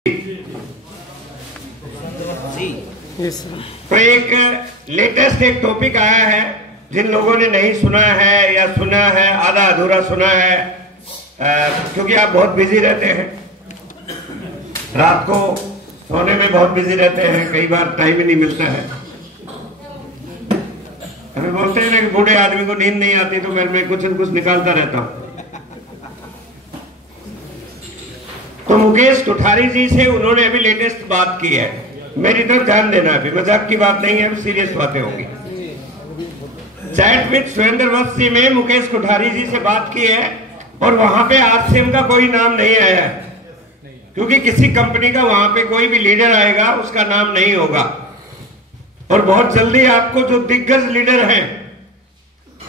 तो एक लेटेस्ट एक टॉपिक आया है, जिन लोगों ने नहीं सुना है या सुना है आधा अधूरा सुना है, क्योंकि आप बहुत बिजी रहते हैं, रात को सोने में बहुत बिजी रहते हैं, कई बार टाइम ही नहीं मिलता है। हमें बोलते हैं ना कि बूढ़े आदमी को नींद नहीं आती, तो मैं कुछ न कुछ निकालता रहता हूं। तो मुकेश कोठारी जी से उन्होंने अभी लेटेस्ट बात की है, मेरी तरफ ध्यान देना, अभी मजाक की बात नहीं है, सीरियस बातें होंगी। चैट विद सुरेंद्र वत्सी में मुकेश कोठारी जी से बात की है और वहां पे आरसीएम का कोई नाम नहीं आया है, क्योंकि किसी कंपनी का वहां पे कोई भी लीडर आएगा उसका नाम नहीं होगा। और बहुत जल्दी आपको जो दिग्गज लीडर हैं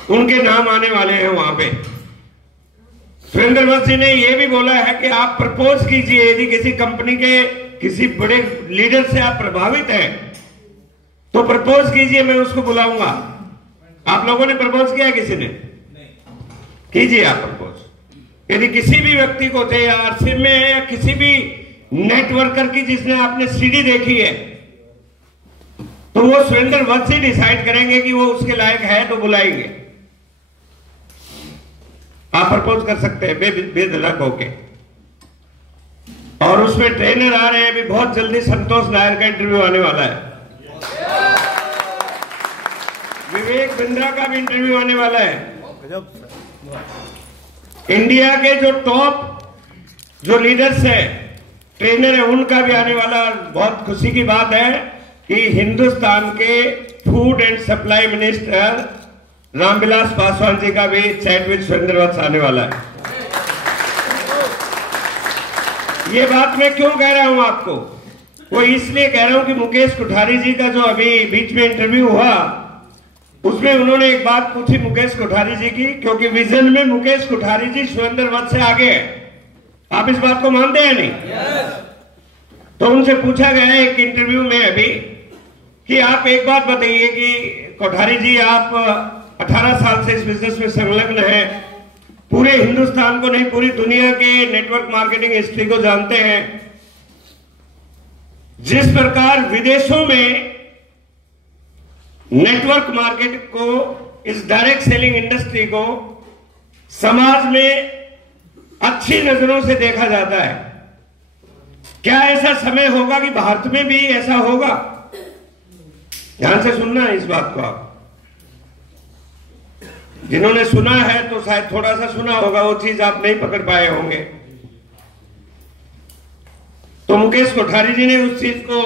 उनके नाम आने वाले हैं वहां पे। सुरेंद्र वत्सी ने यह भी बोला है कि आप प्रपोज कीजिए, यदि किसी कंपनी के किसी बड़े लीडर से आप प्रभावित हैं तो प्रपोज कीजिए, मैं उसको बुलाऊंगा। आप लोगों ने प्रपोज किया, किसी ने? कीजिए आप प्रपोज। यदि किसी भी व्यक्ति को, चाहे आरसीएम में है या किसी भी नेटवर्कर की जिसने आपने सीडी देखी है, तो वो सुरेंद्र वत्सी डिसाइड करेंगे कि वो उसके लायक है तो बुलाएंगे। आप प्रपोज कर सकते हैं बेधड़क होके। और उसमें ट्रेनर आ रहे हैं, अभी बहुत जल्दी संतोष नायर का इंटरव्यू आने वाला है, विवेक बिंद्रा का भी इंटरव्यू आने वाला है। इंडिया के जो टॉप जो लीडर्स हैं, ट्रेनर है, उनका भी आने वाला। बहुत खुशी की बात है कि हिंदुस्तान के food and supply minister Ramvilas Paswan ji का भी चैट विद सुरेंद्र वत्स आने वाला है। ये बात मैं क्यों कह रहा हूं आपको? वो इसलिए कह रहा हूं कि मुकेश कोठारी जी का जो अभी बीच में इंटरव्यू हुआ, उसमें उन्होंने एक बात पूछी मुकेश कोठारी जी की, क्योंकि विजन में मुकेश कोठारी जी सुरेंद्र वत्स से आगे है। आप इस बात को मानते हैं नहीं? तो उनसे पूछा गया है एक इंटरव्यू में अभी कि आप एक बात बताइए कि कोठारी जी, आप 18 साल से इस बिजनेस में संलग्न हैं, पूरे हिंदुस्तान को नहीं पूरी दुनिया के नेटवर्क मार्केटिंग हिस्ट्री को जानते हैं। जिस प्रकार विदेशों में नेटवर्क मार्केट को, इस डायरेक्ट सेलिंग इंडस्ट्री को समाज में अच्छी नजरों से देखा जाता है, क्या ऐसा समय होगा कि भारत में भी ऐसा होगा? ध्यान से सुनना है इस बात को। आप जिन्होंने सुना है तो शायद थोड़ा सा सुना होगा, वो चीज आप नहीं पकड़ पाए होंगे। तो मुकेश कोठारी जी ने उस चीज को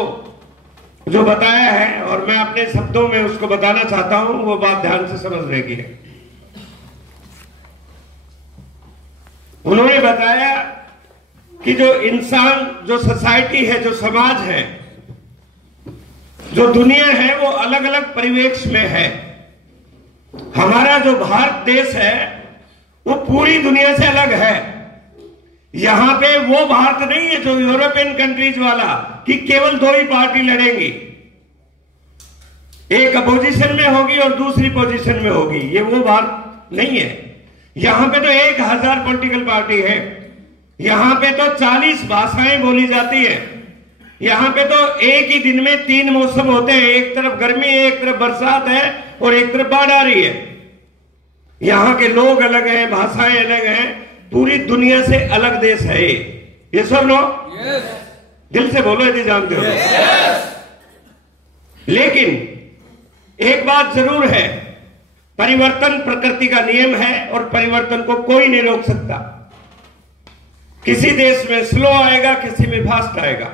जो बताया है, और मैं अपने शब्दों में उसको बताना चाहता हूं, वो बात ध्यान से समझने की है। उन्होंने बताया कि जो इंसान, जो सोसाइटी है, जो समाज है, जो दुनिया है, वो अलग अलग परिवेश में है। हमारा जो भारत देश है वो पूरी दुनिया से अलग है। यहां पे वो भारत नहीं है जो यूरोपियन कंट्रीज वाला, कि केवल दो ही पार्टी लड़ेंगी, एक अपोजिशन में होगी और दूसरी पोजीशन में होगी। ये वो भारत नहीं है। यहां पे तो 1000 पॉलिटिकल पार्टी है, यहां पे तो 40 भाषाएं बोली जाती है, यहां पे तो एक ही दिन में 3 मौसम होते हैं, एक तरफ गर्मी है, एक तरफ बरसात है और एक तरफ बाढ़ आ रही है। यहां के लोग अलग हैं, भाषाएं अलग हैं, पूरी दुनिया से अलग देश है ये सब लोग। दिल से बोलो यदि जानते हो। लेकिन एक बात जरूर है, परिवर्तन प्रकृति का नियम है और परिवर्तन को कोई नहीं रोक सकता। किसी देश में स्लो आएगा, किसी में फास्ट आएगा।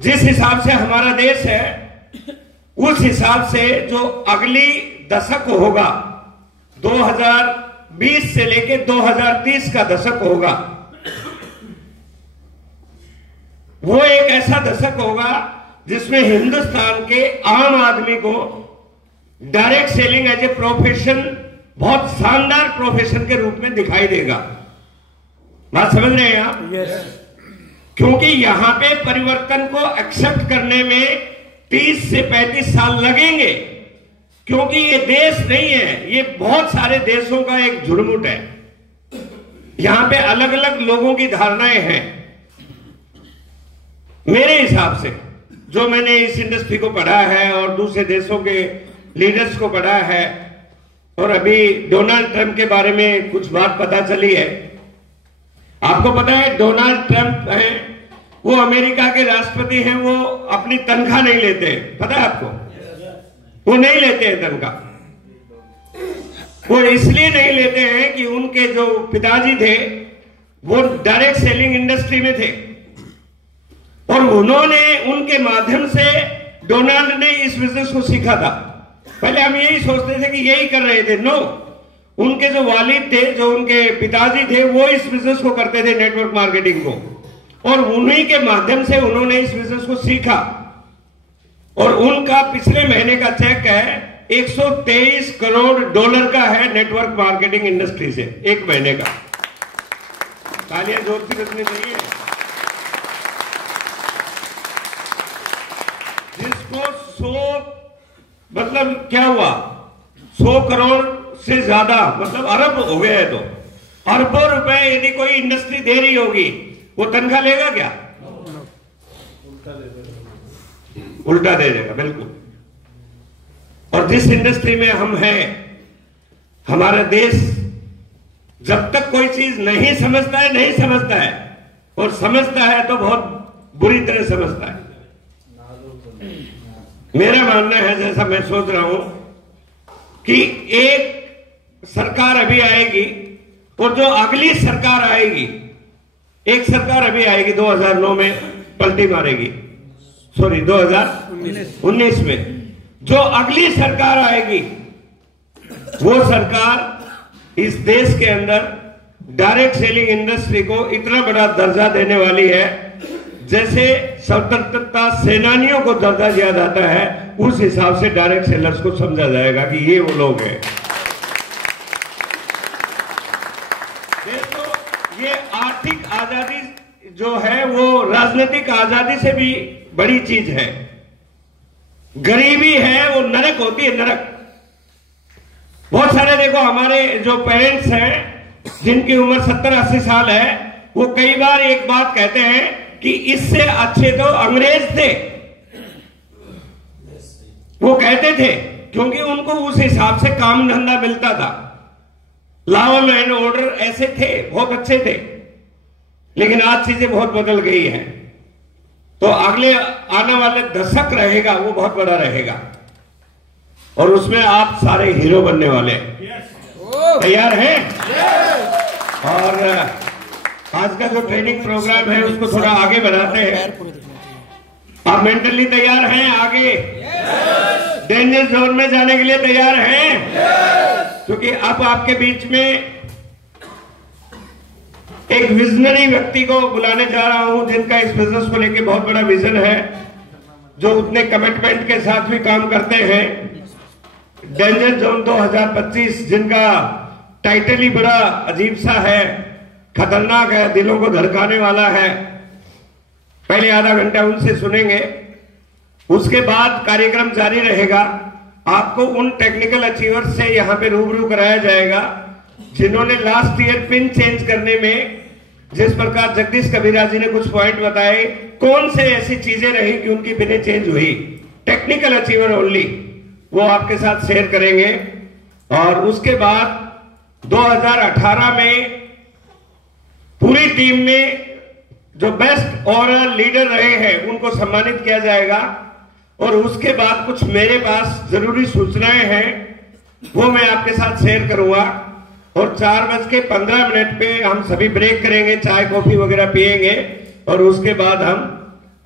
जिस हिसाब से हमारा देश है, उस हिसाब से जो अगली दशक होगा, 2020 से लेके 2030 का दशक होगा, वो एक ऐसा दशक होगा जिसमें हिंदुस्तान के आम आदमी को direct selling as a profession, बहुत शानदार प्रोफेशन के रूप में दिखाई देगा। बात समझ रहे हैं आप? क्योंकि यहां पे परिवर्तन को एक्सेप्ट करने में 30 से 35 साल लगेंगे, क्योंकि ये देश नहीं है, ये बहुत सारे देशों का एक झुरमुट है। यहां पे अलग अलग लोगों की धारणाएं हैं। मेरे हिसाब से जो मैंने इस इंडस्ट्री को पढ़ा है और दूसरे देशों के लीडर्स को पढ़ा है, और अभी डोनाल्ड ट्रंप के बारे में कुछ बात पता चली है। आपको पता है डोनाल्ड ट्रंप है, वो अमेरिका के राष्ट्रपति हैं, वो अपनी तनख्वाह नहीं लेते, पता है आपको? वो नहीं लेते हैं तनख्वाह। वो इसलिए नहीं लेते हैं कि उनके जो पिताजी थे वो डायरेक्ट सेलिंग इंडस्ट्री में थे, और उन्होंने उनके माध्यम से डोनाल्ड ने इस बिजनेस को सीखा था। पहले हम यही सोचते थे कि यही कर रहे थे, नो, उनके जो वालिद थे, जो उनके पिताजी थे, वो इस बिजनेस को करते थे, नेटवर्क मार्केटिंग को, और उन्हीं के माध्यम से उन्होंने इस बिजनेस को सीखा। और उनका पिछले महीने का चेक है $123 करोड़ का है नेटवर्क मार्केटिंग इंडस्ट्री से, एक महीने का। तालियां जोर से बजनी चाहिए। जिसको 100 मतलब क्या हुआ, 100 करोड़ से ज्यादा मतलब अरब हो गया है, तो अरबों रुपए यदि कोई इंडस्ट्री दे रही होगी, वो तनख्वाह लेगा क्या? उल्टा दे देगा, बिल्कुल। और जिस इंडस्ट्री में हम हैं, हमारा देश जब तक कोई चीज नहीं समझता है, और समझता है तो बहुत बुरी तरह समझता है। मेरा मानना है, जैसा मैं सोच रहा हूं, कि एक सरकार अभी आएगी, और जो अगली सरकार आएगी, एक सरकार अभी आएगी 2009 में पलटी मारेगी, सॉरी 2019 में जो अगली सरकार आएगी, वो सरकार इस देश के अंदर डायरेक्ट सेलिंग इंडस्ट्री को इतना बड़ा दर्जा देने वाली है, जैसे स्वतंत्रता सेनानियों को दर्जा दिया जाता है, उस हिसाब से डायरेक्ट सेलर्स को समझा जाएगा कि ये वो लोग हैं। देखो, ये आर्थिक आजादी जो है वो राजनीतिक आजादी से भी बड़ी चीज है। गरीबी है वो नरक होती है, नरक। बहुत सारे देखो हमारे जो पेरेंट्स हैं जिनकी उम्र 70-80 साल है, वो कई बार एक बात कहते हैं कि इससे अच्छे तो अंग्रेज थे। वो कहते थे क्योंकि उनको उस हिसाब से काम धंधा मिलता था, लॉ एंड ऑर्डर ऐसे थे, बहुत अच्छे थे। लेकिन आज चीजें बहुत बदल गई हैं, तो अगले आने वाले दशक रहेगा वो बहुत बड़ा रहेगा, और उसमें आप सारे हीरो बनने वाले हैं। तैयार हैं? और आज का जो ट्रेनिंग प्रोग्राम है उसको थोड़ा आगे बढ़ाते हैं। आप मेंटली तैयार हैं? आगे डेंजर जोन में जाने के लिए तैयार हैं? क्योंकि अब आपके बीच में एक विजनरी व्यक्ति को बुलाने जा रहा हूं, जिनका इस बिजनेस को लेकर बहुत बड़ा विजन है, जो उतने कमिटमेंट के साथ भी काम करते हैं। डेंजर जोन 2025, जिनका टाइटल ही बड़ा अजीब सा है, खतरनाक है, दिलों को धड़काने वाला है। पहले आधा घंटा उनसे सुनेंगे, उसके बाद कार्यक्रम जारी रहेगा। आपको उन टेक्निकल अचीवर्स से यहां पे रूबरू कराया जाएगा जिन्होंने लास्ट ईयर पिन चेंज करने में, जिस प्रकार जगदीश कबीरा जी ने कुछ पॉइंट बताए, कौन से ऐसी चीजें रही कि उनकी पिनें चेंज हुई, टेक्निकल अचीवर ओनली, वो आपके साथ शेयर करेंगे। और उसके बाद 2018 में पूरी टीम में जो बेस्ट ओवरऑल लीडर रहे हैं उनको सम्मानित किया जाएगा। और उसके बाद कुछ मेरे पास जरूरी सूचनाएं हैं, वो मैं आपके साथ शेयर करूंगा। और 4:15 पे हम सभी ब्रेक करेंगे, चाय कॉफी वगैरह पिएंगे, और उसके बाद हम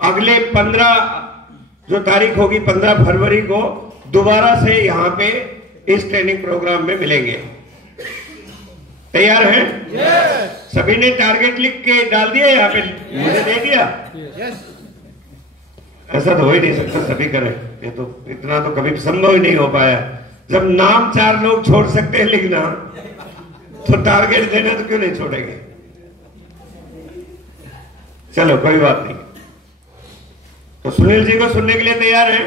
अगले 15 जो तारीख होगी 15 फरवरी को दोबारा से यहाँ पे इस ट्रेनिंग प्रोग्राम में मिलेंगे। तैयार हैं? सभी ने टारगेट लिख के डाल दिया यहाँ पे, मुझे दे दिया? ऐसा तो हो ही नहीं सकता सभी करें, ये तो इतना तो कभी संभव ही नहीं हो पाया। जब नाम 4 लोग छोड़ सकते हैं लिखना, तो टारगेट देना तो क्यों नहीं छोड़ेंगे? चलो कोई बात नहीं। तो सुनील जी को सुनने के लिए तैयार हैं?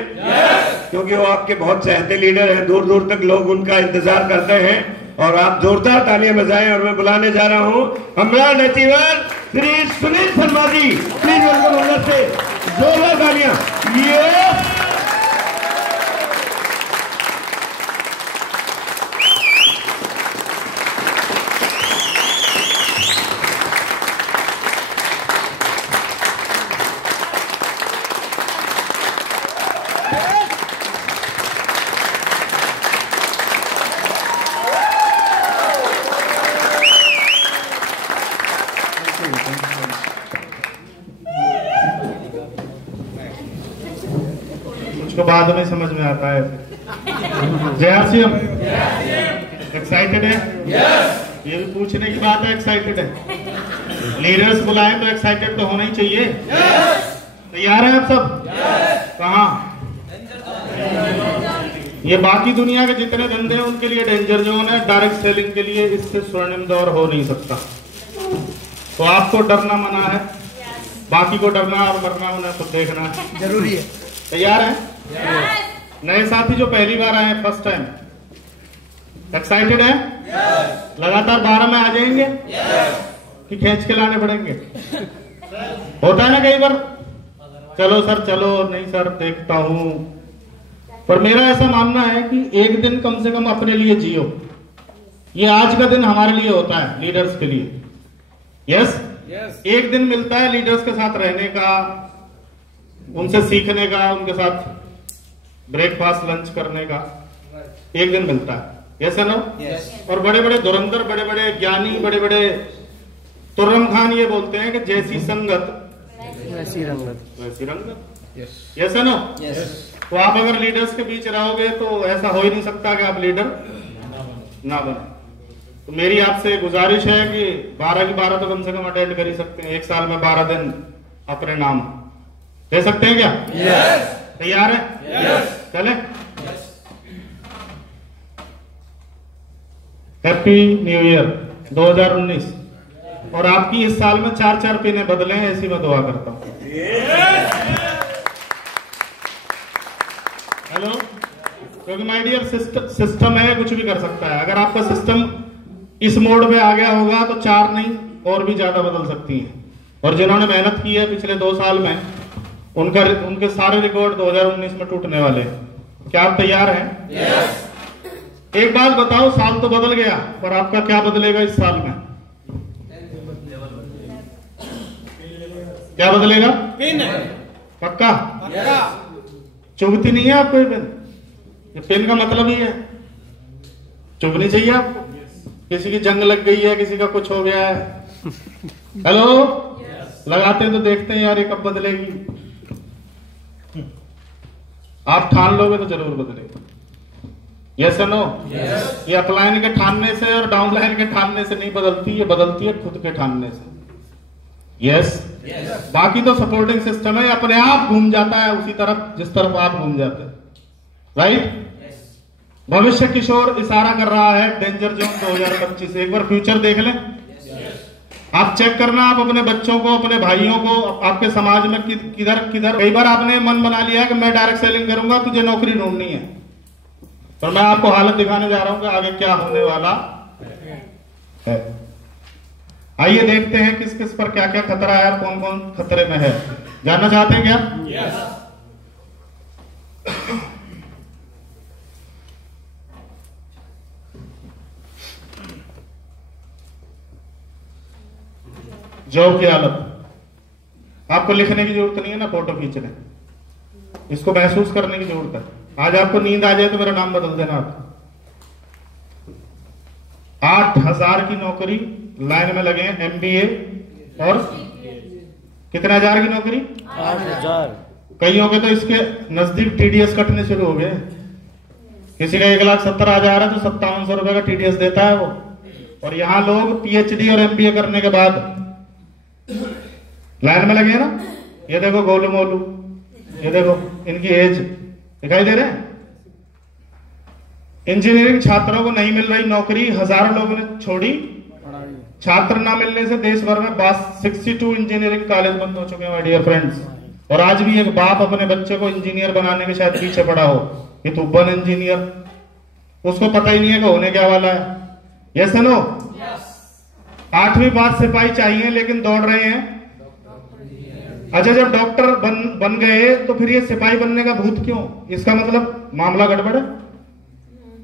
क्योंकि वो आपके बहुत चाहते लीडर हैं, दूर दूर तक लोग उनका इंतजार करते हैं। और आप जोरदार तालियां बजाएं। और मैं बुलाने जा रहा हूं अमरान achiever Shri Sunil Sharma ji, please welcome अंदर से जोरदार तालियां। ये तो बाद में समझ में आता है। जय आरसीएम, एक्साइटेड है? yes. ये भी पूछने की बात है, एक्साइटेड है? लीडर्स बुलाएं तो एक्साइटेड तो होना ही चाहिए। तैयार हैं आप सब? कहाँ? ये बाकी दुनिया के जितने धंधे हैं उनके लिए डेंजर जोन है, डायरेक्ट सेलिंग के लिए इससे स्वर्णिम दौर हो नहीं सकता। तो आपको डरना मना है, बाकी को डरना और मरना उन्हें खुद देखना जरूरी है। तैयार हैं? नए साथी जो पहली बार आए, फर्स्ट टाइम, एक्साइटेड है? लगातार 12 में आ जाएंगे कि खींच के लाने पड़ेंगे? होता है ना कई बार, चलो सर चलो, नहीं सर देखता हूं। पर मेरा ऐसा मानना है कि एक दिन कम से कम अपने लिए जियो। ये आज का दिन हमारे लिए होता है, लीडर्स के लिए। यस, एक दिन मिलता है लीडर्स के साथ रहने का, उनसे सीखने का, उनके साथ ब्रेकफास्ट लंच करने का एक दिन मिलता है। Yes no? और बड़े बड़े धुरंधर, बड़े बड़े ज्ञानी, बड़े बड़े तुर्रम खान ये बोलते हैं कि जैसी संगत वैसी रंगत, वैसी रंगत। Yes no? तो आप अगर लीडर्स के बीच रहोगे तो ऐसा हो ही नहीं सकता कि आप लीडर ना बने। तो मेरी आपसे गुजारिश है कि 12 की 12 तो कम से कम अटेंड कर ही सकते हैं। एक साल में 12 दिन अपने नाम दे सकते हैं क्या? तैयार है? चले? Happy new year 2019। और आपकी इस साल में 4-4 पिने बदले, ऐसी मैं दुआ करता हूं। हेलो, क्योंकि माय डियर सिस्टम है, कुछ भी कर सकता है। अगर आपका सिस्टम इस मोड पे आ गया होगा तो 4 नहीं और भी ज्यादा बदल सकती हैं। और जिन्होंने मेहनत की है पिछले 2 साल में, उनके सारे रिकॉर्ड 2019 में टूटने वाले हैं। क्या आप तैयार हैं? एक बात बताओ, साल तो बदल गया, पर आपका क्या बदलेगा इस साल में? क्या बदलेगा? पिन। पक्का? चुभती नहीं है आपको ये पिन? ये पिन का मतलब ही है, चुभनी चाहिए आपको। किसी की जंग लग गई है, किसी का कुछ हो गया है। हेलो, लगाते हैं तो देखते हैं यार ये कब बदलेगी। आप ठान लोगे तो जरूर बदलेगा। Yes no? ये अपलाइन के ठानने से और डाउनलाइन के ठानने से नहीं बदलती, ये बदलती है खुद के ठानने से। यस, बाकी तो सपोर्टिंग सिस्टम है, अपने आप घूम जाता है उसी तरफ जिस तरफ आप घूम जाते हैं। राइट? भविष्य किशोर इशारा कर रहा है डेंजर जोन 2025। एक बार फ्यूचर देख लें, आप चेक करना, आप अपने बच्चों को, अपने भाइयों को, आपके समाज में किधर किधर। कई बार आपने मन बना लिया है कि मैं डायरेक्ट सेलिंग करूंगा, तुझे नौकरी ढूंढनी है। तो मैं आपको हालत दिखाने जा रहा हूं कि आगे क्या होने वाला है। आइए देखते हैं किस किस पर क्या क्या खतरा है और कौन कौन खतरे में है। जानना चाहते हैं क्या? जॉब की हालत, आपको लिखने की जरूरत नहीं है ना, फोटो खींचने, इसको महसूस करने की जरूरत है। आज आपको नींद आ जाए तो मेरा नाम बदल देना। आप 8,000 की नौकरी लाइन में लगे हैं, MBA, और कितने हजार की नौकरी? 8,000। कईयों के तो इसके नजदीक TDS कटने शुरू हो गए। किसी का 1,70,000 है तो 5700 रुपए का TDS देता है वो। और यहाँ लोग PhD और MBA करने के बाद लाइन में लगे हैं ना। ये देखो गोलू मोलू, ये देखो इनकी एज दिखाई दे रहे हैं। इंजीनियरिंग छात्रों को नहीं मिल रही नौकरी, हजारों लोगों ने छोड़ी। छात्र ना मिलने से देश भर में 62 इंजीनियरिंग कॉलेज बंद हो चुके हैं माय डियर फ्रेंड्स। और आज भी एक बाप अपने बच्चे को इंजीनियर बनाने के शायद पीछे पड़ा हो कि तू बन इंजीनियर, उसको पता ही नहीं है कि होने क्या वाला है। Yes no? 8वीं पास सिपाही चाहिए लेकिन दौड़ रहे हैं। अच्छा, जब डॉक्टर बन गए तो फिर ये सिपाही बनने का भूत क्यों? इसका मतलब मामला गड़बड़ है।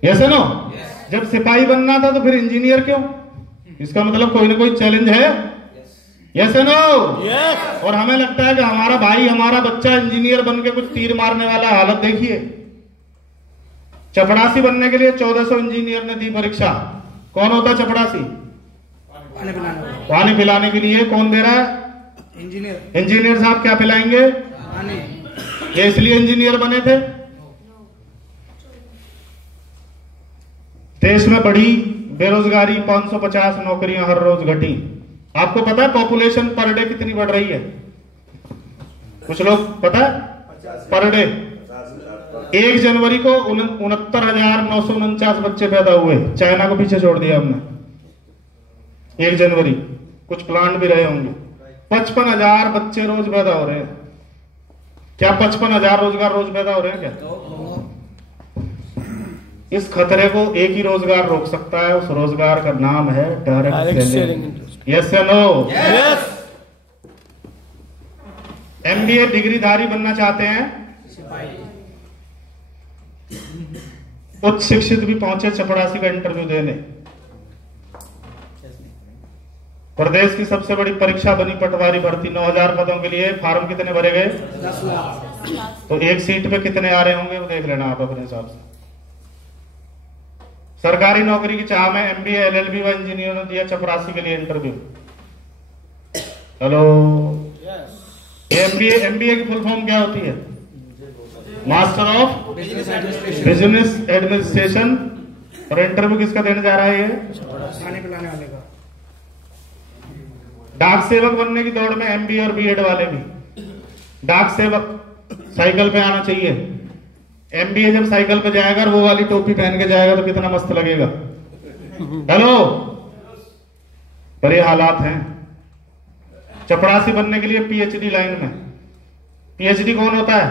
Yes no? जब सिपाही बनना था तो फिर इंजीनियर क्यों? इसका मतलब कोई ना कोई चैलेंज है। Yes no? और हमें लगता है कि हमारा भाई, हमारा बच्चा इंजीनियर बन के कुछ तीर मारने वाला। हालत देखिए, चपड़ासी बनने के लिए 1400 इंजीनियर ने दी परीक्षा। कौन होता चपड़ासी? पानी पिलाने के लिए। कौन दे रहा है? इंजीनियर साहब क्या पिलाएंगे? ये इसलिए इंजीनियर बने थे। देश में बढ़ी बेरोजगारी, 550 नौकरियां हर रोज घटी। आपको पता है पॉपुलेशन पर डे कितनी बढ़ रही है? कुछ लोग पता है? पर डे 1 जनवरी को 69,949 बच्चे पैदा हुए। चाइना को पीछे छोड़ दिया हमने। 1 जनवरी कुछ प्लांट भी रहे होंगे। 55,000 बच्चे रोज पैदा हो रहे हैं। क्या 55,000 रोजगार रोज पैदा हो रहे हैं क्या? इस खतरे को एक ही रोजगार रोक सकता है। उस रोजगार का नाम है डायरेक्ट सेलिंग। यस या नो? यस। MBA डिग्रीधारी बनना चाहते हैं, उच्च शिक्षित भी पहुंचे चपड़ासी का इंटरव्यू देने। प्रदेश की सबसे बड़ी परीक्षा बनी पटवारी भर्ती। 9,000 पदों के लिए फॉर्म कितने भरे गए? 10 लाख। तो एक सीट पे कितने आ रहे होंगे वो देख लेना आप अपने हिसाब से। सरकारी नौकरी की चाह में MBA LLB व इंजीनियर ने दिया चपरासी के लिए इंटरव्यू। हेलो, MBA की फुल फॉर्म क्या होती है? Master of business administration. और इंटरव्यू किसका देने जा रहा है? ये खाने पिलाने वाले का। डाक सेवक बनने की दौड़ में MBA और B.Ed वाले भी। डाक सेवक साइकिल पे आना चाहिए। MBA जब साइकिल पे जाएगा और वो वाली टोपी पहन के जाएगा तो कितना मस्त लगेगा। हेलो, पर ये हालात हैं। चपड़ासी बनने के लिए PhD लाइन में। PhD कौन होता है?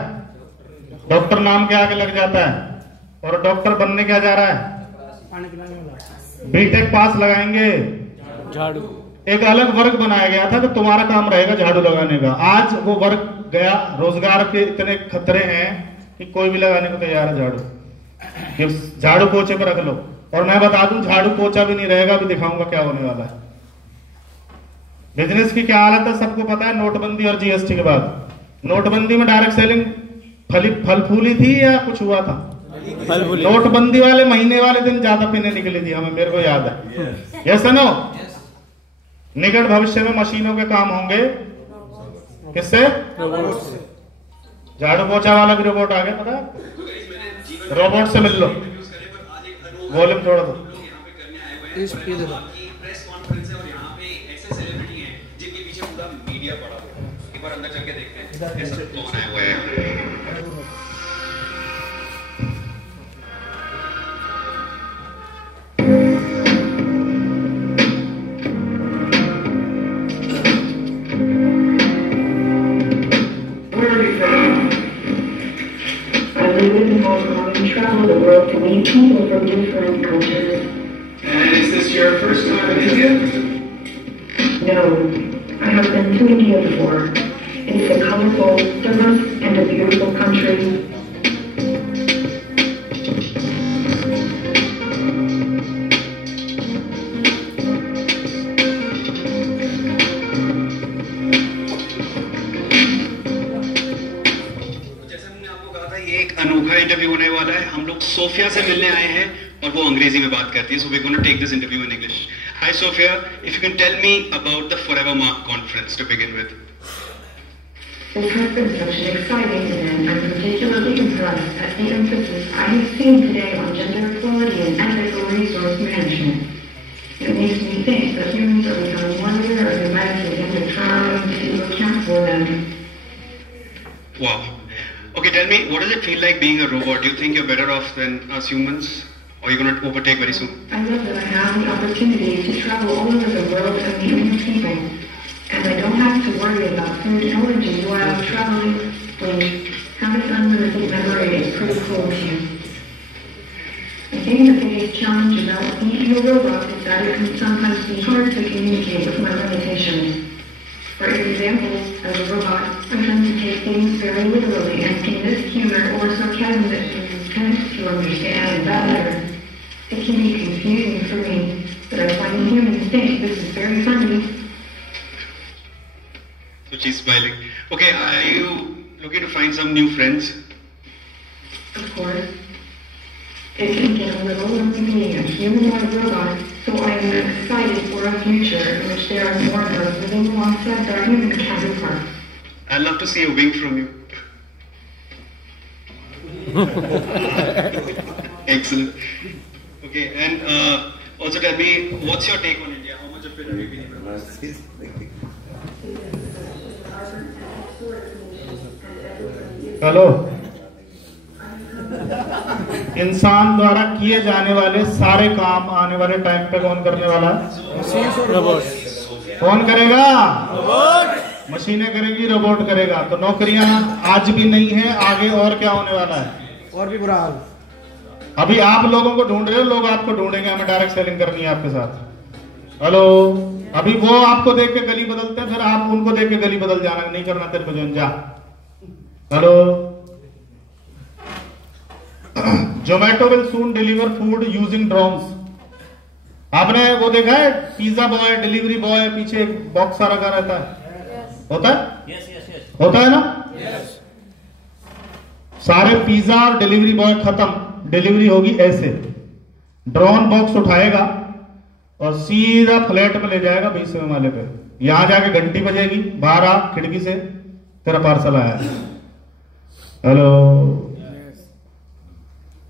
डॉक्टर नाम के आगे लग जाता है। और डॉक्टर बनने क्या जा रहा है? खाने पिलाने वाला। B.Tech पास लगाएंगे। झाड़ू। एक अलग वर्ग बनाया गया था कि तुम्हारा काम रहेगा झाड़ू लगाने का। आज वो वर्ग गया। रोजगार के इतने खतरे हैं कि कोई भी लगाने को तैयार है झाड़ू। झाड़ू पोछे पर रख लो। और मैं बता दूं, झाड़ू पोछा भी नहीं रहेगा। अभी दिखाऊंगा क्या होने वाला है। बिजनेस की क्या हालत है सबको पता है। नोटबंदी और GST के बाद, नोटबंदी में डायरेक्ट सेलिंग फल फूली थी या कुछ हुआ था? नोटबंदी वाले महीने वाले दिन ज्यादा पीने निकली थी, हमें, मेरे को याद है। Yes no? निकट भविष्य में मशीनों के काम होंगे। किससे? झाड़ू पोछा वाला भी रोबोट आ गया, पता है? रोबोट से मिल लो। वॉल्यूम छोड़ दो। इस पे दे दो। प्रेस कॉन्फ्रेंस है और यहाँ पे ऐसे सेलिब्रिटी हैं जिनके पीछे पूरा मीडिया पड़ा हुआ है। एक बार अंदर चल के देखते हैं ऐसा कौन आया हुआ है। Travel the world to meet people from different cultures. And is this your first time in India? No, I have been to India before. It's a colorful, diverse, and a beautiful country. अनोखा interview होने वाला है। हम लोग Sophia से मिलने आए हैं और वो अंग्रेजी में बात करती है। So we gonna take this interview in English. Hi Sophia, if you can tell me about the forever mark conference to begin with. This has been such an exciting event. I'm particularly impressed at the emphasis I have seen today on gender equality and ethical resource management. It makes me think that humans are becoming more aware of their rights and gender trying to account for them. Wow. Okay, tell me, what does it feel like being a robot? Do you think you're better off than us humans? Or are you going to overtake very soon? I love that I have the opportunity to travel all over the world and meet new people. And I don't have to worry about food allergies while I'm traveling. Please, having unlimited memory is pretty cool too. The thing that biggest challenge about being a robot is that it can sometimes be hard to communicate with my limitations. For example, as a robot, I tend to take things very literally and can miss humor or sarcasm that humans tend to understand better. It can be confusing for me, but I find humans think this is very funny. So she's smiling. Okay, are you looking to find some new friends? Of course. It can get a little lonely being a humanoid robot, so I am excited for a future in which there are more of us living alongside our human counterparts. I'd love to see a wink from you. Excellent. Okay, and also tell me, what's your take on India? How much of it have you been able to see? Hello, इंसान द्वारा किए जाने वाले सारे काम आने वाले time पे कौन करने वाला है? रोबोट। कौन करेगा? रोबोट। मशीनें करेगी, रोबोट करेगा। तो नौकरियां आज भी नहीं है, आगे और क्या होने वाला है? और भी बुरा हाल। अभी आप लोगों को ढूंढ रहे हो, लोग आपको ढूंढेंगे। हमें डायरेक्ट सेलिंग करनी है आपके साथ। हेलो, अभी वो आपको देख के गली बदलते हैं, फिर आप उनको देख के गली बदल जाना। नहीं करना तेरे को जो, जा। Hello, Zomato will soon deliver food using drones. आपने वो देखा है, पिज्जा बॉय, डिलीवरी बॉय, पीछे एक बॉक्स सा रखा रहता है? होता है? होता है ना? सारे पिज्जा और डिलीवरी बॉय खत्म। डिलीवरी होगी ऐसे, ड्रोन बॉक्स उठाएगा और सीधा फ्लैट में ले जाएगा 20वें माले पे। यहां जाके घंटी बजेगी, बाहर आ खिड़की से, तेरा पार्सल आया है। Hello,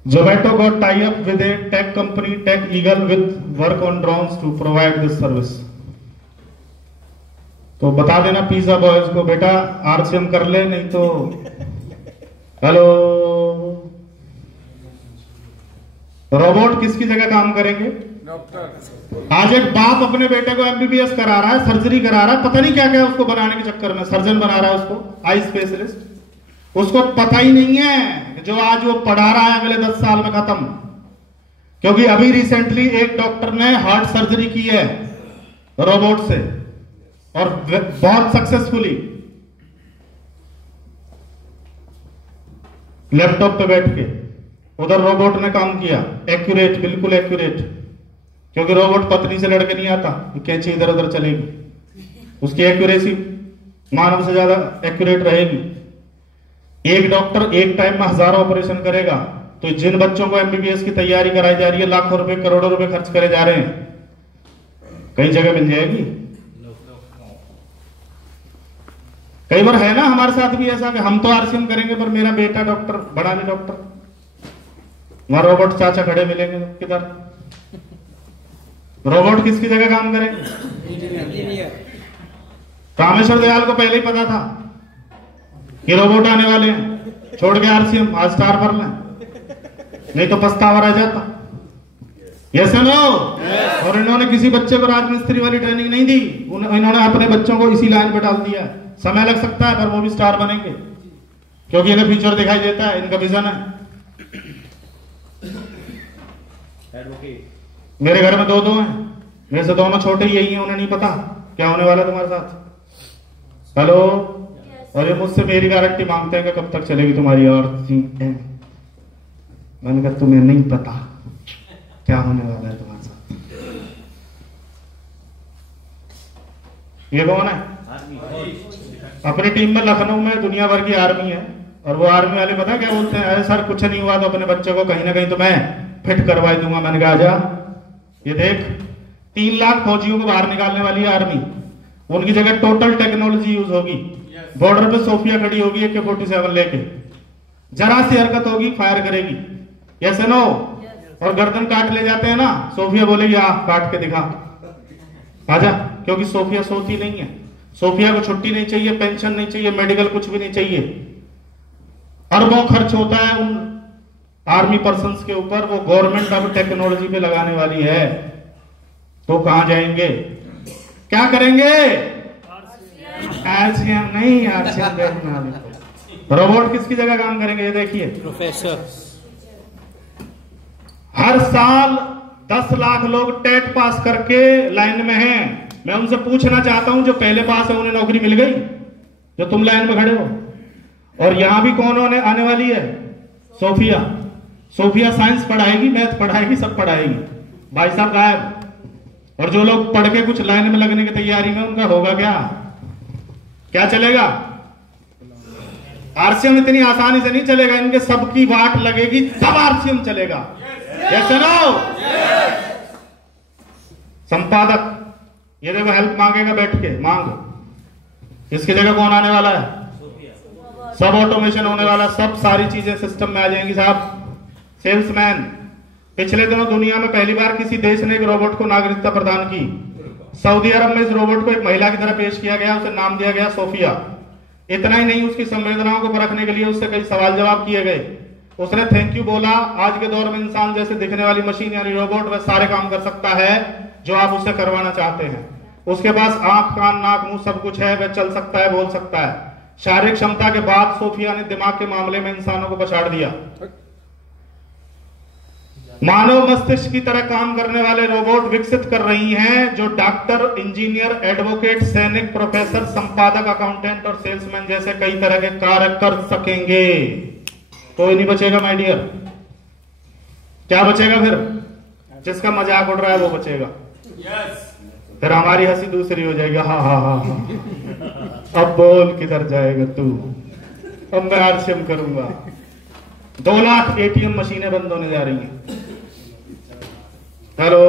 Zomato got tie up with a tech company, Tech Eagle, with work on drones to provide this service. तो बता देना पिज्जा बॉयज को, बेटा आरसीएम कर ले, नहीं तो। हेलो, रोबोट किसकी जगह काम करेंगे? डॉक्टर। आज एक बाप अपने बेटे को एमबीबीएस करा रहा है, सर्जरी करा रहा है, पता नहीं क्या क्या उसको बनाने के चक्कर में सर्जन बना रहा है उसको, आई स्पेशलिस्ट। उसको पता ही नहीं है जो आज वो पढ़ा रहा है अगले 10 साल में खत्म। क्योंकि अभी रिसेंटली एक डॉक्टर ने हार्ट सर्जरी की है रोबोट से, और बहुत सक्सेसफुली, लैपटॉप पे बैठ के। उधर रोबोट ने काम किया, एक्यूरेट, बिल्कुल एक्यूरेट। क्योंकि रोबोट पत्नी से लड़के नहीं आता, कैंची इधर उधर चलेगी, उसकी एक्यूरेसी मानव से ज्यादा एक्यूरेट रहेगी। एक डॉक्टर एक टाइम में हजारों ऑपरेशन करेगा। तो जिन बच्चों को एमबीबीएस की तैयारी कराई जा रही है, लाखों रुपए करोड़ों रुपए खर्च करे जा रहे हैं, कई जगह मिल जाएगी। कई बार है ना हमारे साथ भी ऐसा कि हम तो आरसीएम करेंगे पर मेरा बेटा डॉक्टर, बड़ा भी डॉक्टर, वहां रोबोट चाचा खड़े मिलेंगे। किधर रोबोट किसकी जगह काम करेंगे? रामेश्वर दयाल को पहले ही पता था कि रोबोट आने वाले हैं, छोड़ के आरसीएम, आज स्टार भर लें, नहीं तो पछतावा रह जाता। Yes no? और इन्होंने किसी बच्चे को राजमिस्त्री वाली ट्रेनिंग नहीं दी, इन्होंने अपने बच्चों को इसी लाइन पे डाल दिया। समय लग सकता है पर वो भी स्टार बनेंगे, क्योंकि इन्हें फ्यूचर दिखाई देता है, इनका विजन है। मेरे घर में दो हैं, मेरे से दोनों छोटे ही यही हैं, उन्हें नहीं पता क्या होने वाला तुम्हारे साथ। हेलो, और ये मुझसे मेरी गारंटी मांगते हैं कि कब तक चलेगी तुम्हारी और मैंने कहा तुम्हें नहीं पता क्या होने वाला है तुम्हारे साथ। ये कौन है? अपनी टीम में लखनऊ में दुनिया भर की आर्मी है, और वो आर्मी वाले पता क्या बोलते हैं? अरे सर कुछ नहीं हुआ तो अपने बच्चों को कहीं ना कहीं तो मैं फिट करवा दूंगा। मैंने कहा आजा, ये देख 3 लाख फौजियों को बाहर निकालने वाली है आर्मी, उनकी जगह टोटल टेक्नोलॉजी यूज होगी। बॉर्डर पे सोफिया खड़ी होगी AK-47 लेके, जरा सी हरकत होगी फायर करेगी। Yes no? और गर्दन काट ले जाते हैं ना, सोफिया बोलेगी आ काट के दिखा, आजा। क्योंकि सोफिया सोती नहीं है, सोफिया को छुट्टी नहीं चाहिए, पेंशन नहीं चाहिए, मेडिकल कुछ भी नहीं चाहिए। अरबों खर्च होता है उन आर्मी पर्सन्स के ऊपर, वो गवर्नमेंट अब टेक्नोलॉजी पे लगाने वाली है। तो कहां जाएंगे, क्या करेंगे? आरसीएम नहीं, आरसीएम देखना। रोबोट किसकी जगह काम करेंगे? ये देखिए, प्रोफेसर। हर साल 10 लाख लोग टेट पास करके लाइन में हैं। मैं उनसे पूछना चाहता हूं जो पहले पास है उन्हें नौकरी मिल गई, जो तुम लाइन में खड़े हो? और यहां भी कौन आने वाली है? सोफिया। सोफिया साइंस पढ़ाएगी, मैथ पढ़ाएगी, सब पढ़ाएगी। भाई साहब गायब। और जो लोग पढ़ के कुछ लाइन में लगने की तैयारी में, उनका होगा क्या चलेगा? आरसीएम इतनी आसानी से नहीं चलेगा, इनके सबकी वाट लगेगी तब आरसीएम चलेगा। Yes no? संपादक ये देखो हेल्प मांगेगा, बैठ के मांग। इसकी जगह कौन आने वाला है? सब ऑटोमेशन होने वाला, सब सारी चीजें सिस्टम में आ जाएंगी साहब। सेल्समैन। पिछले दिनों दुनिया में पहली बार किसी देश ने एक रोबोट को नागरिकता प्रदान की। सऊदी अरब में इस रोबोट को एक महिला की तरह पेश किया गया, उसे नाम दिया गया सोफिया। इतना ही नहीं, उसकी संवेदनाओं को परखने के लिए उससे कई सवाल जवाब किए गए। उसने थैंक यू बोला। आज के दौर में इंसान जैसे दिखने वाली मशीन यानी रोबोट वह सारे काम कर सकता है जो आप उससे करवाना चाहते हैं। उसके पास आंख, कान, नाक, मुंह सब कुछ है। वह चल सकता है, बोल सकता है। शारीरिक क्षमता के बाद सोफिया ने दिमाग के मामले में इंसानों को पछाड़ दिया। मानव मस्तिष्क की तरह काम करने वाले रोबोट विकसित कर रही हैं जो डॉक्टर, इंजीनियर, एडवोकेट, सैनिक, प्रोफेसर, संपादक, अकाउंटेंट और सेल्समैन जैसे कई तरह के कार्य कर सकेंगे। कोई नहीं बचेगा माय डियर। क्या बचेगा फिर? जिसका मजाक उड़ रहा है वो बचेगा। फिर हमारी हंसी दूसरी हो जाएगी। हा हा हा हा, अब बोल किधर जाएगा तू, अब मैं आरसीएम करूंगा। 2 लाख एटीएम मशीनें बंद होने जा रही हैं। हेलो,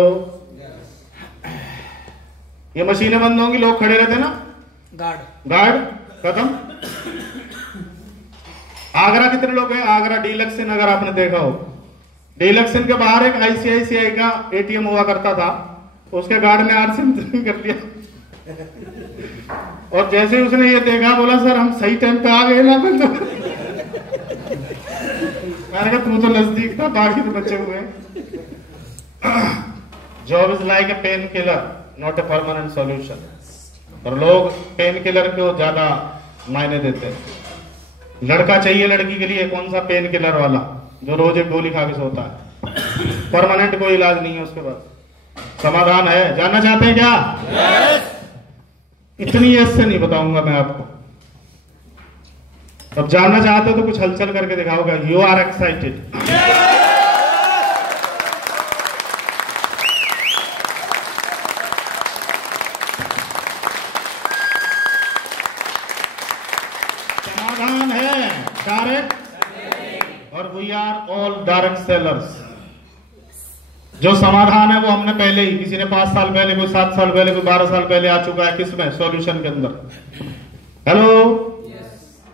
ये मशीनें बंद होंगी, लोग खड़े रहते ना, गार्ड खत्म। आगरा कितने लोग हैं? आगरा डीलक्सन अगर आपने देखा हो, डीलक्सन के बाहर एक आईसीआईसीआई का एटीएम हुआ करता था, उसके गार्ड ने आरसीएम कर लिया। और जैसे ही उसने ये देखा, बोला सर हम सही टाइम पे आ गए ना। मैंने कहा तू तो नजदीक था, बाकी तो बचे हुए हैं। Job is like a pain killer not a permanent solution. और लोग पेन किलर को ज्यादा मायने देते हैं। लड़का चाहिए लड़की के लिए कौन सा? पेन किलर वाला, जो रोज एक गोली खा के सोता है। परमानेंट कोई इलाज नहीं है उसके बाद। समाधान है? जानना चाहते हैं क्या? इतनी ऐसे नहीं बताऊंगा मैं आपको। अब जानना चाहते हो तो कुछ हलचल करके दिखाओगा। You are excited? समाधान है डायरेक्ट, और we are all direct sellers. जो समाधान है वो हमने पहले ही, किसी ने 5 साल पहले, कोई 7 साल पहले, कोई 12 साल पहले आ चुका है। किसमें? सॉल्यूशन के अंदर। Hello,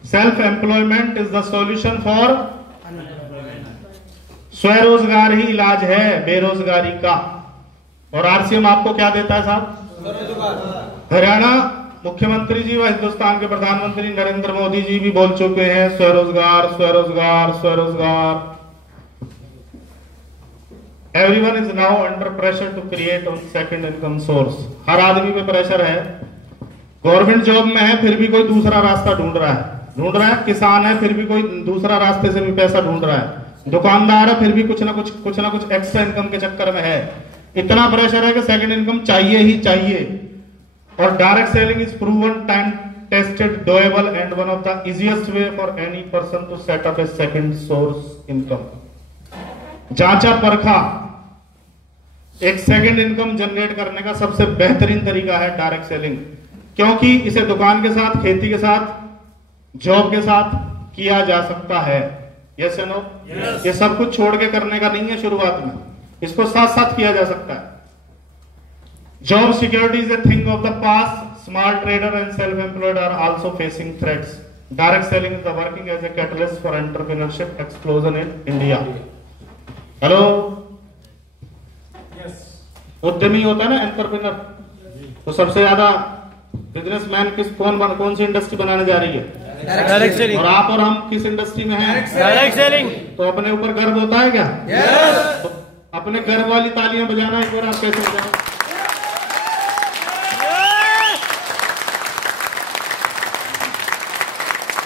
self employment is the solution for. स्वरोजगार ही इलाज है बेरोजगारी का। और आरसीएम आपको क्या देता है साहब? हरियाणा मुख्यमंत्री जी व हिंदुस्तान के प्रधानमंत्री नरेंद्र मोदी जी भी बोल चुके हैं स्वरोजगार, स्वरोजगार, स्वरोजगार। Everyone is now under pressure to create on second income source. हर आदमी पे प्रेशर है। गवर्नमेंट जॉब में है फिर भी कोई दूसरा रास्ता ढूंढ रहा है। किसान है फिर भी कोई दूसरा रास्ते से भी पैसा ढूंढ रहा है। दुकानदार है फिर भी कुछ ना कुछ एक्स्ट्रा इनकम के चक्कर में है। इतना प्रेशर है कि सेकंड इनकम चाहिए ही चाहिए। और direct selling is proven, time tested, doable and one of the easiest way for any person to set up a second source income. जांचा परखा एक सेकंड इनकम जनरेट करने का सबसे बेहतरीन तरीका है डायरेक्ट सेलिंग। क्योंकि इसे दुकान के साथ, खेती के साथ, जॉब के साथ किया जा सकता है। यस या नो? ये सब कुछ छोड़ के करने का नहीं है शुरुआत में, इसको साथ साथ किया जा सकता है। Job security is a thing of the past. Small trader and self employed are also facing threats. Direct selling is working as a catalyst for entrepreneurship explosion in India. Hello, उद्यमी होता है ना एंटरप्रेन्योर, तो सबसे ज्यादा businessman कौन सी industry बनाने जा रही है? Direct selling. और आप और हम किस इंडस्ट्री में हैं? Direct selling. तो अपने ऊपर गर्व होता है क्या? यस। तो अपने गर्व वाली तालियां बजाना एक बार आप कैसे बजाएं?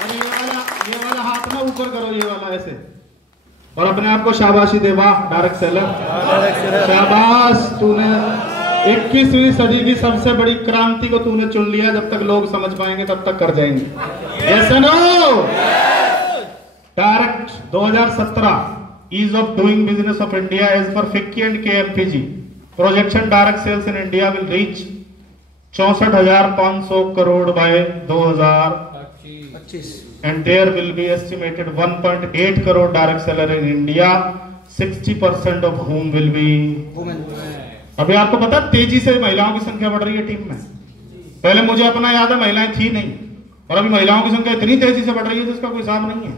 और ये वाला हाथ ना ऊपर करो, ये वाला ऐसे। और अपने आप को शाबाशी दे, वाह डायरेक्ट सेलर, शाबाश, तूने 21वीं सदी की सबसे बड़ी क्रांति को तूने चुन लिया। जब तक लोग समझ पाएंगे तब तक कर जाएंगे। Yes no? Direct 2017 ease of doing business of India as per FICCI and KMPG projection direct sales in India will reach 64,500 crore by 2025 and there will be estimated 1.8 crore direct seller in India, 60% of whom will be women. अभी आपको पता तेजी से महिलाओं की संख्या बढ़ रही है टीम में। पहले मुझे अपना याद है महिलाएं थी नहीं, और अभी महिलाओं की संख्या इतनी तेजी से बढ़ रही है जिसका कोई हिसाब नहीं है।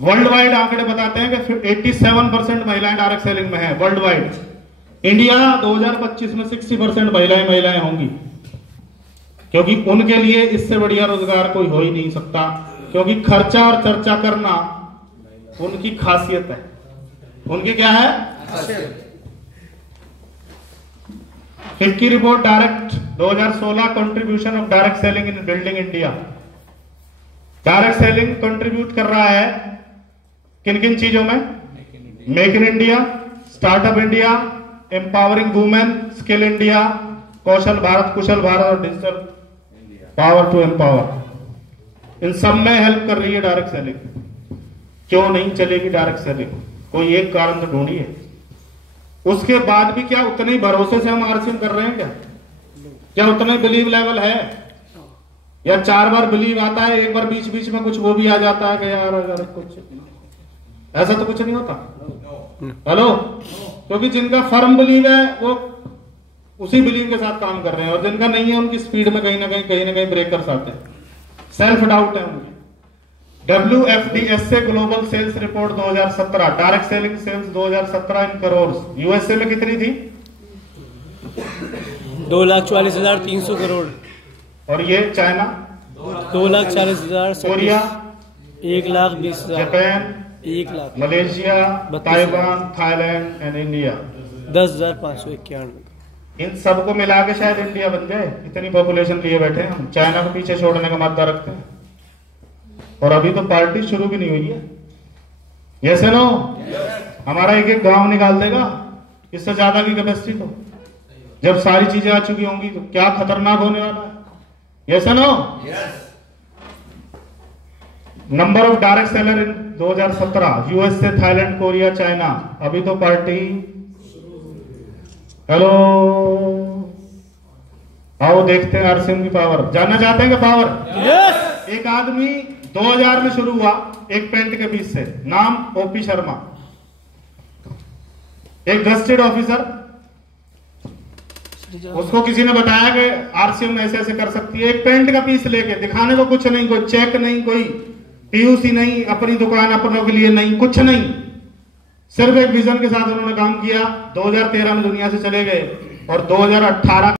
वर्ल्ड वाइड आंकड़े बताते हैं कि 87% महिलाएं डायरेक्ट सेलिंग में है वर्ल्ड वाइड। इंडिया 2025 में 60% महिलाएं होंगी, क्योंकि उनके लिए इससे बढ़िया रोजगार कोई हो ही नहीं सकता, क्योंकि खर्चा और चर्चा करना उनकी खासियत है। उनकी क्या है? FICCI report direct 2016 contribution of direct selling in building India. Direct selling contribute कर रहा है किन किन चीजों में? Make in India, startup India, empowering women, skill India, Kaushal Bharat, Kushal Bharat और डिजिटल पावर टू एम्पावर। इन सब में हेल्प कर रही है डायरेक्ट सेलिंग। क्यों नहीं चलेगी डायरेक्ट सेलिंग? कोई एक कारण तो ढूंढिए। उसके बाद भी क्या उतने ही भरोसे से हम आरसीएम कर रहे हैं? क्या उतना ही बिलीव लेवल है? या 4 बार बिलीव आता है, एक बार बीच बीच में कुछ वो भी आ जाता है कि यार अगर कुछ ऐसा तो कुछ नहीं होता। हेलो? क्योंकि जिनका फर्म बिलीव है वो उसी बिलीव के साथ काम कर रहे हैं, और जिनका नहीं है उनकी स्पीड में कहीं ना कहीं ब्रेकर्स आते हैं, सेल्फ डाउट है उनके। WFDSA global sales report 2017 direct selling sales 2017 in crore. USA में कितनी थी? 2,40,300 करोड़। और ये China 2,40,000। Korea 1,20,000। Japan 1,00,000। Malaysia, Taiwan, Thailand and India 10,591। इन सबको मिला के शायद इंडिया बन जाए। इतनी पॉपुलेशन लिए बैठे हैं हम, चाइना को पीछे छोड़ने का मादा रखते हैं, और अभी तो पार्टी शुरू भी नहीं हुई है। Yes no? हमारा एक एक गांव निकाल देगा इससे ज्यादा की कैपेसिटी। तो जब सारी चीजें आ चुकी होंगी तो क्या खतरनाक होने वाला है। Yes no? Number of direct seller in 2017 USA, Thailand, Korea, China. अभी तो पार्टी। हेलो, आओ देखते हैं आरसीएम की पावर। जानना चाहते हैं कि पावर? यस। एक आदमी 2000 में शुरू हुआ एक पेंट के पीस से, नाम ओपी शर्मा, एक गस्टेड ऑफिसर। उसको किसी ने बताया कि आरसीएम ऐसे ऐसे कर सकती है। एक पेंट का पीस लेके, दिखाने को कुछ नहीं, कोई चेक नहीं, कोई पीयूसी नहीं, अपनी दुकान अपनों के लिए नहीं, कुछ नहीं, सिर्फ एक विजन के साथ उन्होंने काम किया। 2013 में दुनिया से चले गए और 2018